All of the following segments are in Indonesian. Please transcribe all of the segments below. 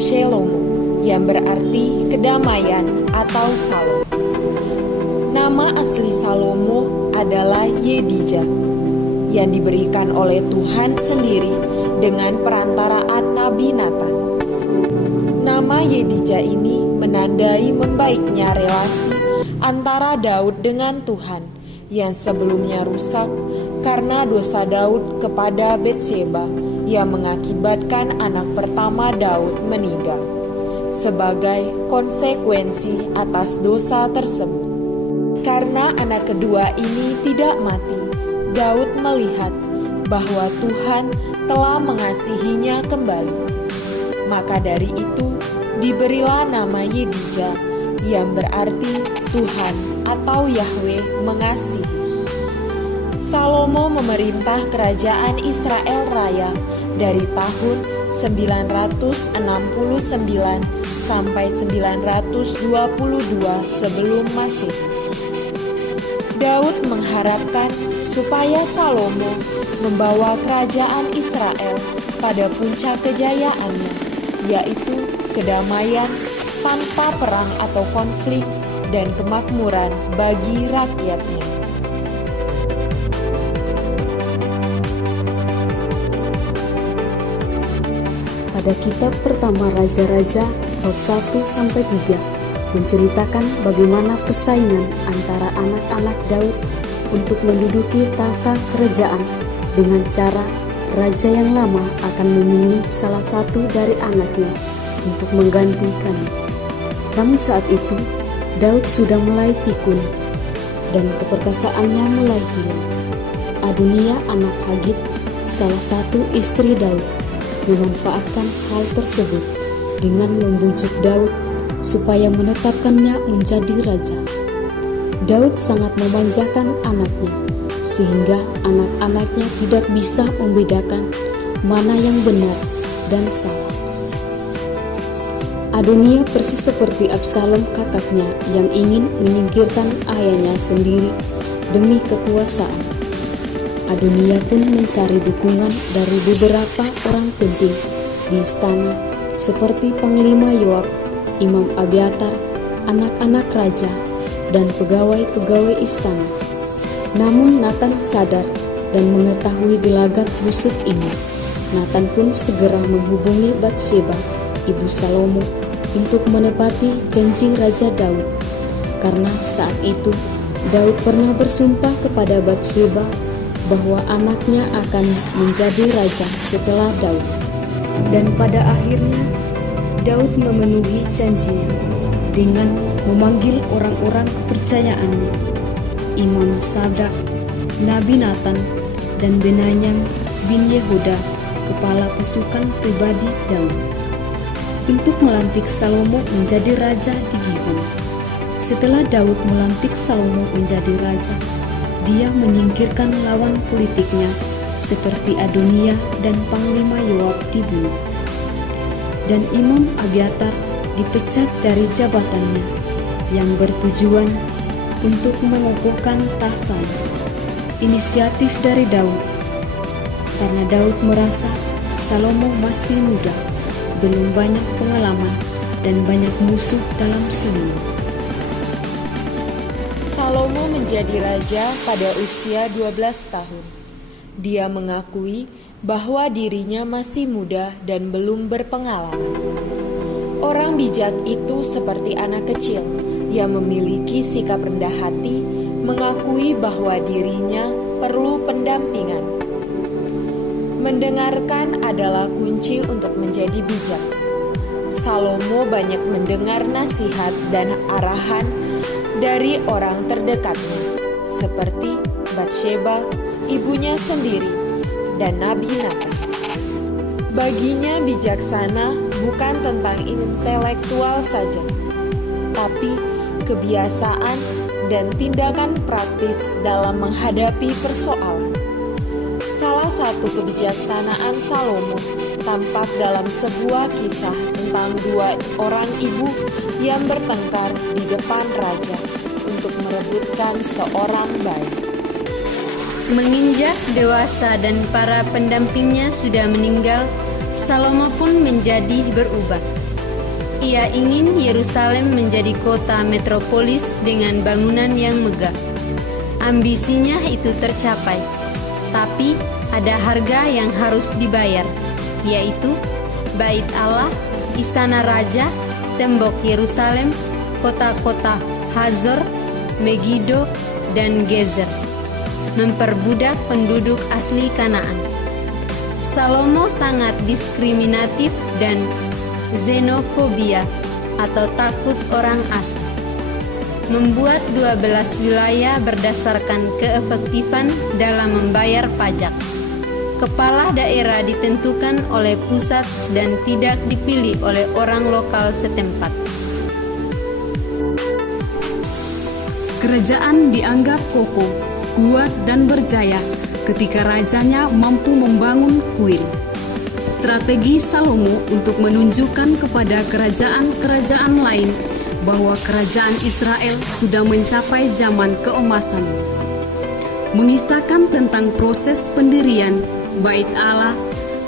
Shelomo, yang berarti kedamaian atau Salom. Nama asli Salomo adalah Yedija, yang diberikan oleh Tuhan sendiri dengan perantaraan Nabi Natan. Nama Yedija ini menandai membaiknya relasi antara Daud dengan Tuhan yang sebelumnya rusak karena dosa Daud kepada Batsheba yang mengakibatkan anak pertama Daud meninggal sebagai konsekuensi atas dosa tersebut. Karena anak kedua ini tidak mati, Daud melihat bahwa Tuhan telah mengasihinya kembali. Maka dari itu diberilah nama Yedija, yang berarti Tuhan atau Yahweh mengasihi. Salomo memerintah kerajaan Israel Raya dari tahun 969 sampai 922 sebelum Masehi. Daud mengharapkan supaya Salomo membawa kerajaan Israel pada puncak kejayaannya, yaitu kedamaian tanpa perang atau konflik dan kemakmuran bagi rakyatnya. Pada kitab pertama Raja-Raja bab 1-3 menceritakan bagaimana persaingan antara anak-anak Daud untuk menduduki tahta kerajaan dengan cara raja yang lama akan memilih salah satu dari anaknya untuk menggantikannya. Namun saat itu Daud sudah mulai pikun dan keperkasaannya mulai hilang. Adonia anak Hagit, salah satu istri Daud, memanfaatkan hal tersebut dengan membujuk Daud supaya menetapkannya menjadi raja. Daud sangat memanjakan anaknya, sehingga anak-anaknya tidak bisa membedakan mana yang benar dan salah. Adonia persis seperti Absalom kakaknya yang ingin menyingkirkan ayahnya sendiri demi kekuasaan. Adonia pun mencari dukungan dari beberapa orang penting di istana seperti Panglima Yoab, Imam Abiatar, anak-anak raja, dan pegawai-pegawai istana. Namun Natan sadar dan mengetahui gelagat busuk ini. Natan pun segera menghubungi Batsheba, ibu Salomo, untuk menepati janji Raja Daud. Karena saat itu Daud pernah bersumpah kepada Batsheba bahwa anaknya akan menjadi raja setelah Daud. Dan pada akhirnya Daud memenuhi janjinya dengan memanggil orang-orang kepercayaannya, Imam Sadak, Nabi Natan, dan Benayam bin Yehuda, kepala pasukan pribadi Daud, untuk melantik Salomo menjadi raja di Gihon. Setelah Daud melantik Salomo menjadi raja, dia menyingkirkan lawan politiknya seperti Adonia dan Panglima Yoab dibunuh. Dan Imam Abiatar dipecat dari jabatannya yang bertujuan untuk mengokohkan tahtanya. Inisiatif dari Daud, karena Daud merasa Salomo masih muda, belum banyak pengalaman dan banyak musuh dalam seni. Salomo menjadi raja pada usia 12 tahun. Dia mengakui bahwa dirinya masih muda dan belum berpengalaman. Orang bijak itu seperti anak kecil yang memiliki sikap rendah hati, mengakui bahwa dirinya perlu pendampingan. Mendengarkan adalah kunci untuk menjadi bijak. Salomo banyak mendengar nasihat dan arahan dari orang terdekatnya, seperti Batsheba, ibunya sendiri, dan Nabi Natan. Baginya bijaksana bukan tentang intelektual saja, tapi kebiasaan dan tindakan praktis dalam menghadapi persoalan. Salah satu kebijaksanaan Salomo tampak dalam sebuah kisah tentang dua orang ibu yang bertengkar di depan raja untuk merebutkan seorang bayi. Menginjak dewasa dan para pendampingnya sudah meninggal, Salomo pun menjadi berubah. Ia ingin Yerusalem menjadi kota metropolis dengan bangunan yang megah. Ambisinya itu tercapai, tapi ada harga yang harus dibayar, yaitu Bait Allah, istana raja, tembok Yerusalem, kota-kota Hazor, Megido, dan Gezer, memperbudak penduduk asli Kanaan. Salomo sangat diskriminatif dan xenofobia atau takut orang asing. Membuat 12 wilayah berdasarkan keefektifan dalam membayar pajak. Kepala daerah ditentukan oleh pusat dan tidak dipilih oleh orang lokal setempat. Kerajaan dianggap kokoh, kuat dan berjaya ketika rajanya mampu membangun kuil. Strategi Salomo untuk menunjukkan kepada kerajaan-kerajaan lain bahwa kerajaan Israel sudah mencapai zaman keemasan. Mengisahkan tentang proses pendirian Bait Allah,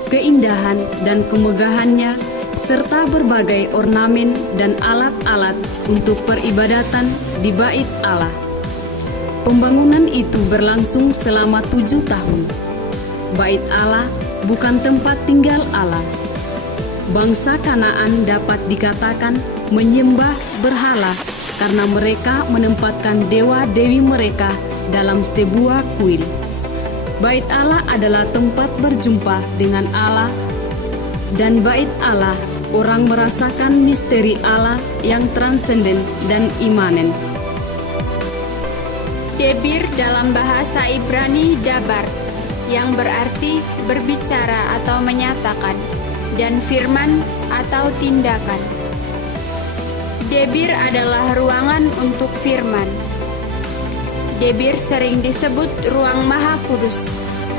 keindahan dan kemegahannya, serta berbagai ornamen dan alat-alat untuk peribadatan di Bait Allah. Pembangunan itu berlangsung selama 7 tahun. Bait Allah bukan tempat tinggal Allah. Bangsa Kanaan dapat dikatakan menyembah berhala karena mereka menempatkan dewa-dewi mereka dalam sebuah kuil. Bait Allah adalah tempat berjumpa dengan Allah, dan Bait Allah orang merasakan misteri Allah yang transenden dan imanen. Debir dalam bahasa Ibrani dabar, yang berarti berbicara atau menyatakan, dan firman atau tindakan. Debir adalah ruangan untuk firman. Debir sering disebut ruang Maha Kudus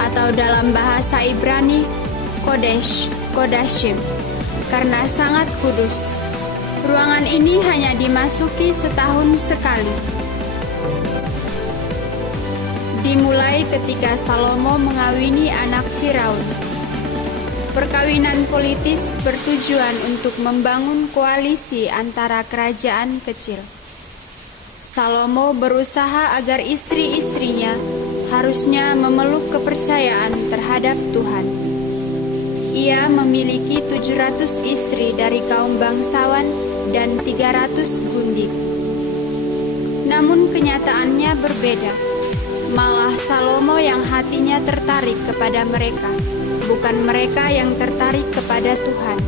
atau dalam bahasa Ibrani Kodesh, Kodashim, karena sangat kudus. Ruangan ini hanya dimasuki setahun sekali. Dimulai ketika Salomo mengawini anak Firaun. Perkawinan politis bertujuan untuk membangun koalisi antara kerajaan kecil. Salomo berusaha agar istri-istrinya harusnya memeluk kepercayaan terhadap Tuhan. Ia memiliki 700 istri dari kaum bangsawan dan 300 gundik. Namun kenyataannya berbeda. Malah Salomo yang hatinya tertarik kepada mereka, bukan mereka yang tertarik kepada Tuhan.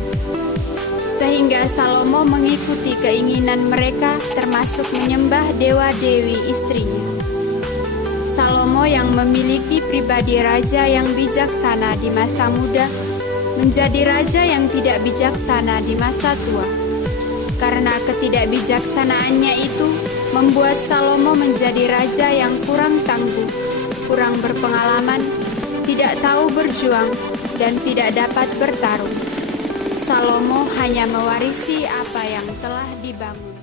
Sehingga Salomo mengikuti keinginan mereka, termasuk menyembah dewa-dewi istrinya. Salomo yang memiliki pribadi raja yang bijaksana di masa muda, menjadi raja yang tidak bijaksana di masa tua. Karena ketidakbijaksanaannya itu membuat Salomo menjadi raja yang kurang tangguh, kurang berpengalaman, tidak tahu berjuang, dan tidak dapat bertarung. Salomo hanya mewarisi apa yang telah dibangun.